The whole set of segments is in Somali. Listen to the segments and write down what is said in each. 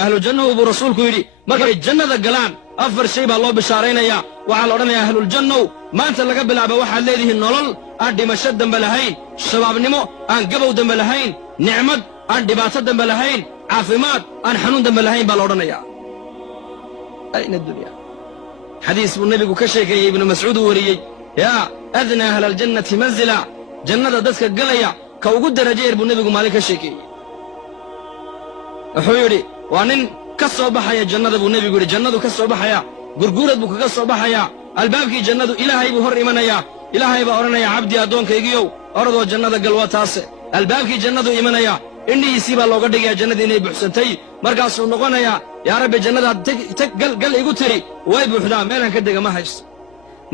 ahlu jannahu buu rasuulku yidhi markay jannada galaan afar shay baa loo bishaaraynayaa waxaa la odhanayaa ahluljannow maanta laga bilaaba waxaad leedihiin nolol aan dhimasho dambe lahayn shabaabnimo aan gabow dambe lahayn nicmad aan dhibaato dambe lahayn caafimaad aan xanuun dambe lahayn baa la odhanayaa ayna dunya xadiis buu nebigu ka sheekeeyey ibnu mascuud uu wariyey yaa adnaa ahla aljannati manzila jannada dadka galaya ka ugu darajeer buu nebigu maalin ka sheekeeyey wuxuu yidhi waa nin ka soo baxaya jannada buu nebigu yidhi jannadu ka soo baxaya gurguurad buu kaga soo baxayaa albaabkii jannadu ilaahay buu hor imanayaa ilaahay baa odhanaya cabdi addoonkaygiiow orodoo jannada gal waa taase albaabkii jannadu imanaya indhihiisii baa looga dhigayaa jannadii inay buuxsantay markaasuu noqonayaa yaa rabbi jannadaad gal igu tiri way buuxdaa meelaan ka dega ma haysto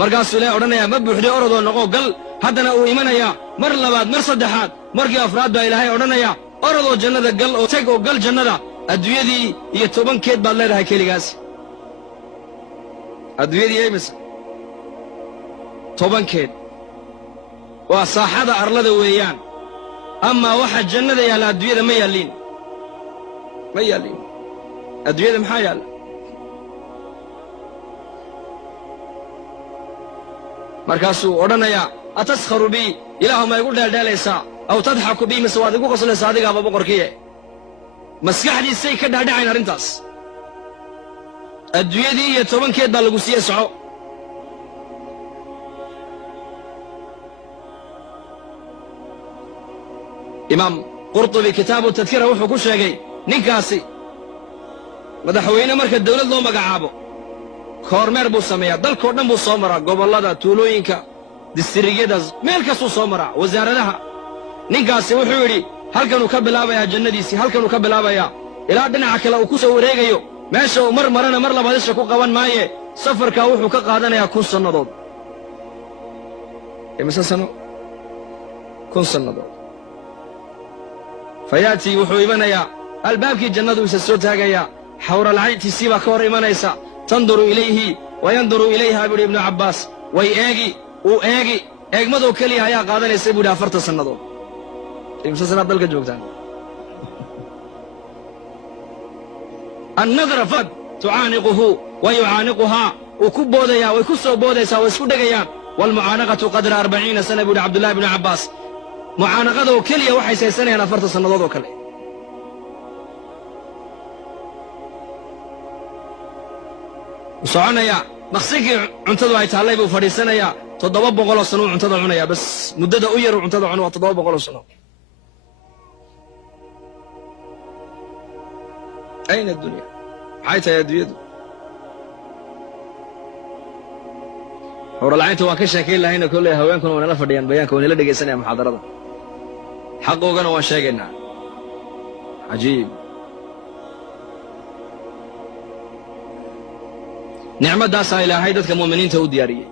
markaasuu ilaahay odhanayaa ma buuxday orodoo noqo gal haddana uu imanayaa mar labaad mar saddexaad markii afraad baa ilaahay odhanayaa orodoo jannada gal oo teg oo gal jannada adduunyadii iyo 10 baad leedahay keligaas adduunyadii imisa 10 waa saaxada arlada weeyaan ama waxa jannada yaala adduunyada ma yaaliin adduunyada maxaa yaala markaasuu odhanayaa ataskharu bii ilaahu ma igu dheeldheelaysaa aw tadxaku bii mise waad igu qoslaysaa adigaaba boqorkiye maskaxdiisay ka dhaadhacayn arrintaas adduunyadii iyo 10 baa lagu siiye soco imaam qurtubi kitaabu tadkira wuxuu ku sheegay ninkaasi madaxweyne marka dawlad loo magacaabo koormeer buu sameeyaa dalkoo dhan buu soo maraa gobollada tuulooyinka distrigyada meel kastuu soo maraa wasaaradaha ninkaasi wuxuu yidhi halkanuu ka bilaabayaa jannadiisii halkanuu ka bilaabayaa ilaa dhinaca kale uu ku soo wareegayo meesha uu mar marana mar labaad isha ku qaban maaye safarkaa wuxuu ka qaadanayaa 1000 sannadood imise sano 1000 sannadood fayaatii wuxuu imanayaa albaabkii jannadu isa soo taagayaa xawralcayntiisii baa ka hor imanaysa tanduru ilayhi wayanduru ilayha buuhi ibnu cabbaas way eegi eegmadoo keliya ayaa qaadanaysa buuhi 40 sannadood imse sanaad dalka joogtaan annadra fad tucaaniquhu wa yucaaniquhaa wuu ku boodayaa way ku soo boodaysaa way isku dhegayaan waalmucaanaqatu qadra 40 sana buuhi cabdullahi ibnu cabbaas mucaanaqadoo keliya waxay saysanayaan 40 sannadood oo kale wuu soconayaa maqsinkii cuntadu ay taallay buu fadhiisanayaa 700 sano uu cuntada cunayaa bas muddada u yar uu cuntada cuno waa 700 sano ayna addunya maxay tahay adduunyadu howralcaynta waan ka sheekayn lahayna kolley haweenkuna waa nala fadhiyaan bayaanka waa nala dhegaysanaya muxaadarada xaqoogana waan sheegaynaa cajiib nicmaddaasaa ilaahay dadka mu'miniinta u diyaariyey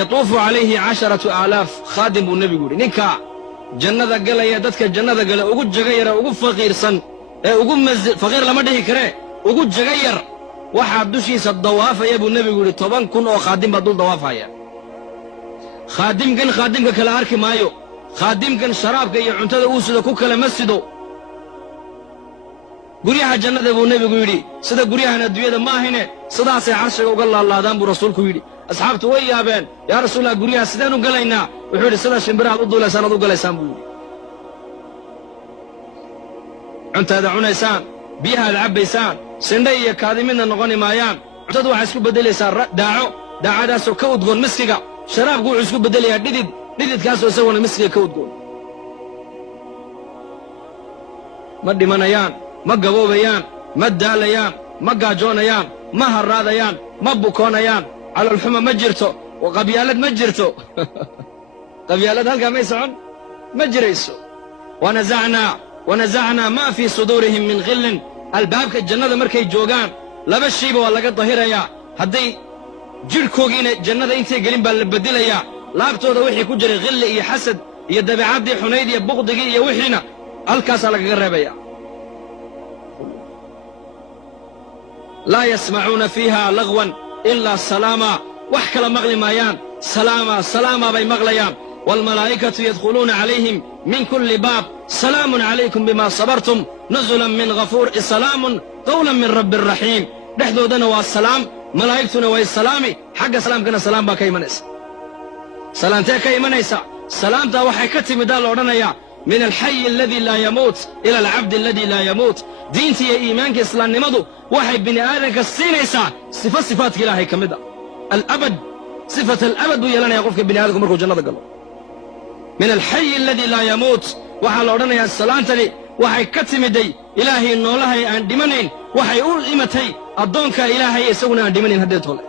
yatuufu calayhi 10,000 khaadim buu nebigu yidhi ninka jannada galaya dadka jannada gala ugu jaga yara ugu faqiirsan ee ugu faqiir lama dhihi karee ugu jaga yar waxaa dushiisa dawaafaya buu nebigu yidhi 10,000 oo khaadim baa dul dawaafaya khaadimkan khaadimka kale arki maayo khaadimkan sharaabka iyo cuntada uu sida ku kale ma sido guryaha jannada buu nebigu yidhi sida guryahan adduunyada ma ahine sidaasay carshiga uga laalaadaan buu rasuulku yidhi asxaabtu way yaabeen yaa rasuulallah guryaha sideen u galaynaa wuxuu yidhi sida shimbirahaad u duulaysaan aad u galaysaan buu yidhi cuntaada cunaysaan biyahaad cabbaysaan sindhay iyo kaadi midna noqoni maayaan cuntadu waxay isku beddelaysaa daacadaasoo ka udgoon miskiga sharaabku wuxuu isku beddelayaa dhididkaasoo isaguna miskiga ka udgoon ma dhimanayaan ma gaboobayaan ma daalayaan ma gaajoonayaan ma harraadayaan ma bukoonayaan calolxuma ma jirto qabyaalad ma jirto qabyaalad halkaa may socon ma jirayso wanasacnaa maa fii suduurihim min khillin albaabka jannada markay joogaan 2 shayba waa laga dahirayaa hadday jidhkoogiina jannada intay gelin baa la beddelayaa laabtooda wixii ku jiray khilli iyo xasad iyo dabeecaddii xunayd iyo buqdigii iyo wixiina halkaasaa lagaga reebaya laa yasmacuuna fiiha lagwan ilaa salaama wax kala maqli maayaan salaama bay maqlayaan waalmalaa'ikatu yadkhuluuna calayhim min kulli baab سلام عليكم بما صبرتم نزلا من غفور سلام قولا من رب الرحيم دحدودنا والسلام ملائكتنا والسلامي حق سلام كنا سلام با كيمنيس سلامتك كيمنيسا سلامتا waxay ka timid oranaya من الحي الذي لا يموت الى العبد الذي لا يموت دينتي يا ايمانك اسلامنimadu waxay bini aadanka siinaysa sifaadka ilaahay kamida الابد صفه الابد yeelanaya qofka bini aadanku markuu jannada galo من الحي الذي لا يموت waxa la oranayaa salaantani waxay ka timiday ilaahay noolahay aan dhimanayn waxay u imatay adoonka ilaahay isaguna aan dhimanayn hadeed hore